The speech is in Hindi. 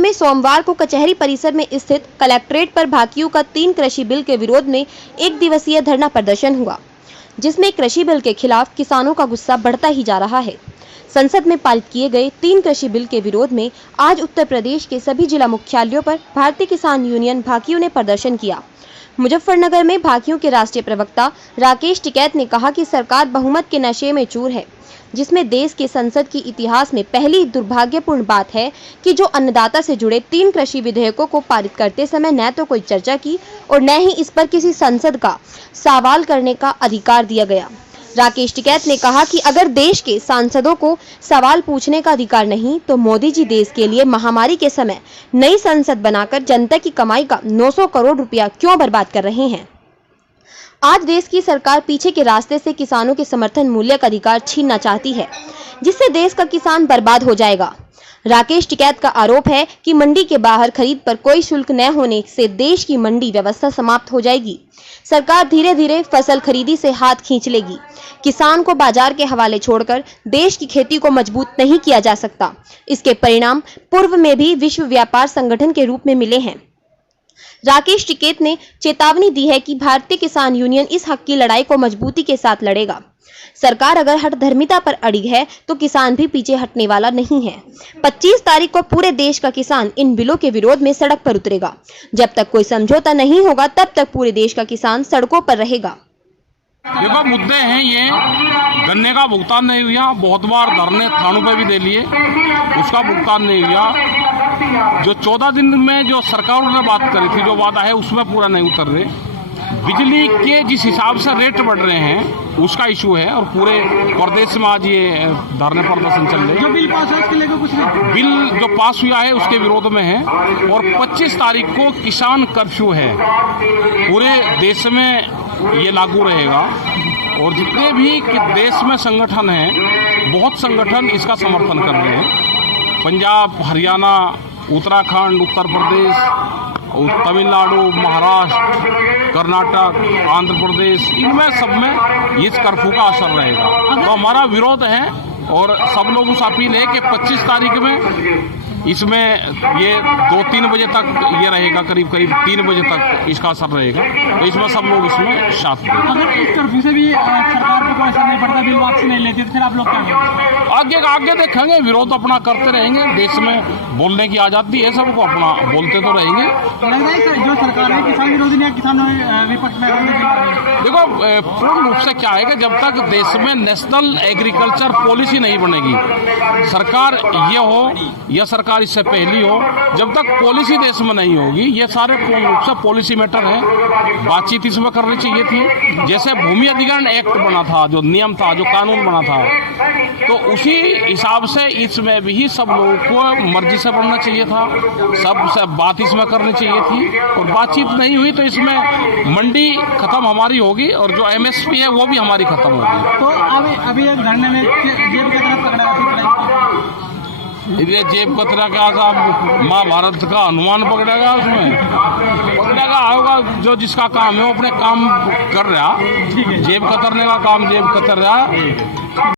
में सोमवार को कचहरी परिसर में स्थित कलेक्ट्रेट पर भाकियों का 3 कृषि बिल के विरोध में 1 दिवसीय धरना प्रदर्शन हुआ, जिसमें कृषि बिल के खिलाफ किसानों का गुस्सा बढ़ता ही जा रहा है। संसद में पारित किए गए 3 कृषि बिल के विरोध में आज उत्तर प्रदेश के सभी जिला मुख्यालयों पर भारतीय किसान यूनियन भाकियों ने प्रदर्शन किया। मुजफ्फरनगर में भाकियों के राष्ट्रीय प्रवक्ता राकेश टिकैत ने कहा कि सरकार बहुमत के नशे में चूर है, जिसमें देश के संसद की इतिहास में पहली दुर्भाग्यपूर्ण बात है कि जो अन्नदाता से जुड़े 3 कृषि विधेयकों को पारित करते समय न तो कोई चर्चा की और न ही इस पर किसी सांसद का सवाल करने का अधिकार दिया गया। राकेश टिकैत ने कहा कि अगर देश के सांसदों को सवाल पूछने का अधिकार नहीं तो मोदी जी देश के लिए महामारी के समय नई संसद बनाकर जनता की कमाई का 900 करोड़ रुपया क्यों बर्बाद कर रहे हैं। आज देश की सरकार पीछे के रास्ते से किसानों के समर्थन मूल्य का अधिकार छीनना चाहती है, जिससे देश का किसान बर्बाद हो जाएगा। राकेश टिकैत का आरोप है कि मंडी के बाहर खरीद पर कोई शुल्क न होने से देश की मंडी व्यवस्था समाप्त हो जाएगी। सरकार धीरे धीरे फसल खरीदी से हाथ खींच लेगी। किसान को बाजार के हवाले छोड़कर देश की खेती को मजबूत नहीं किया जा सकता। इसके परिणाम पूर्व में भी विश्व व्यापार संगठन के रूप में मिले हैं। राकेश टिकैत ने चेतावनी दी है कि भारतीय किसान यूनियन इस हक की लड़ाई को मजबूती के साथ लड़ेगा। सरकार अगर हठधर्मिता पर अड़ी है तो किसान भी पीछे हटने वाला नहीं है। 25 तारीख को पूरे देश का किसान इन बिलों के विरोध में सड़क पर उतरेगा। जब तक कोई समझौता नहीं होगा तब तक पूरे देश का किसान सड़कों पर रहेगा। देखो, मुद्दे हैं ये, गन्ने का भुगतान नहीं हुआ, बहुत बार धरने थानों पे भी दे लिए, उसका भुगतान नहीं हुआ। जो 14 दिन में जो सरकार ने बात करी थी, जो वादा है उसमें पूरा नहीं उतर रहे। बिजली के जिस हिसाब से रेट बढ़ रहे हैं उसका इशू है और पूरे प्रदेश में आज ये धरने प्रदर्शन चल रहे हैं। जो बिल पास है उसके लेकर कुछ नहीं, बिल जो पास हुआ है उसके विरोध में है। और 25 तारीख को किसान कर्फ्यू है, पूरे देश में ये लागू रहेगा। और जितने भी देश में संगठन हैं, बहुत संगठन इसका समर्थन कर रहे हैं। पंजाब, हरियाणा, उत्तराखंड, उत्तर प्रदेश, तमिलनाडु, महाराष्ट्र, कर्नाटक, आंध्र प्रदेश, इनमें सब में इस कर्फ्यू का असर रहेगा। तो हमारा विरोध है और सब लोगों से अपील है कि 25 तारीख में इसमें ये 2-3 बजे तक ये रहेगा, करीब 3 बजे तक इसका असर रहेगा। तो इसमें सब लोग इसमें साथ दें। अगर इस कर्फ्यू से भी सरकार को कोई असर नहीं पड़ता, बिल वापसी नहीं लेती, तो फिर आप लोग क्या करेंगे? आगे देखेंगे, विरोध अपना करते रहेंगे। देश में बोलने की आज़ादी है, सबको अपना बोलते तो रहेंगे। लग रहा है जो सरकार है किसान विरोधी नहीं, किसान विपक्ष में देखो, पूर्ण रूप से क्या है कि जब तक देश में नेशनल एग्रीकल्चर पॉलिसी नहीं बनेगी, सरकार ये हो या सरकार इससे पहली हो, जब तक पॉलिसी देश में नहीं होगी, ये सारे पूर्ण रूप से पॉलिसी मैटर है। बातचीत इसमें करनी चाहिए थी। जैसे भूमि अधिग्रहण एक्ट बना था, जो नियम था, जो कानून बना था, तो उसी हिसाब से इसमें भी सब लोगों को मर्जी से बढ़ना चाहिए था। सब बात इसमें करनी चाहिए थी और बातचीत नहीं हुई तो इसमें मंडी खत्म हमारी होगी और जो MSP है वो भी हमारी खत्म होगी। तो अभी एक धरने में जेब की तरफ पकड़ा, ये जेब कतरा का साहब महाभारत का हनुमान पकड़ेगा, उसमें पकड़ेगा होगा जो जिसका काम है वो अपने काम कर रहा। जेब कतरने का काम जेब कतर रहा।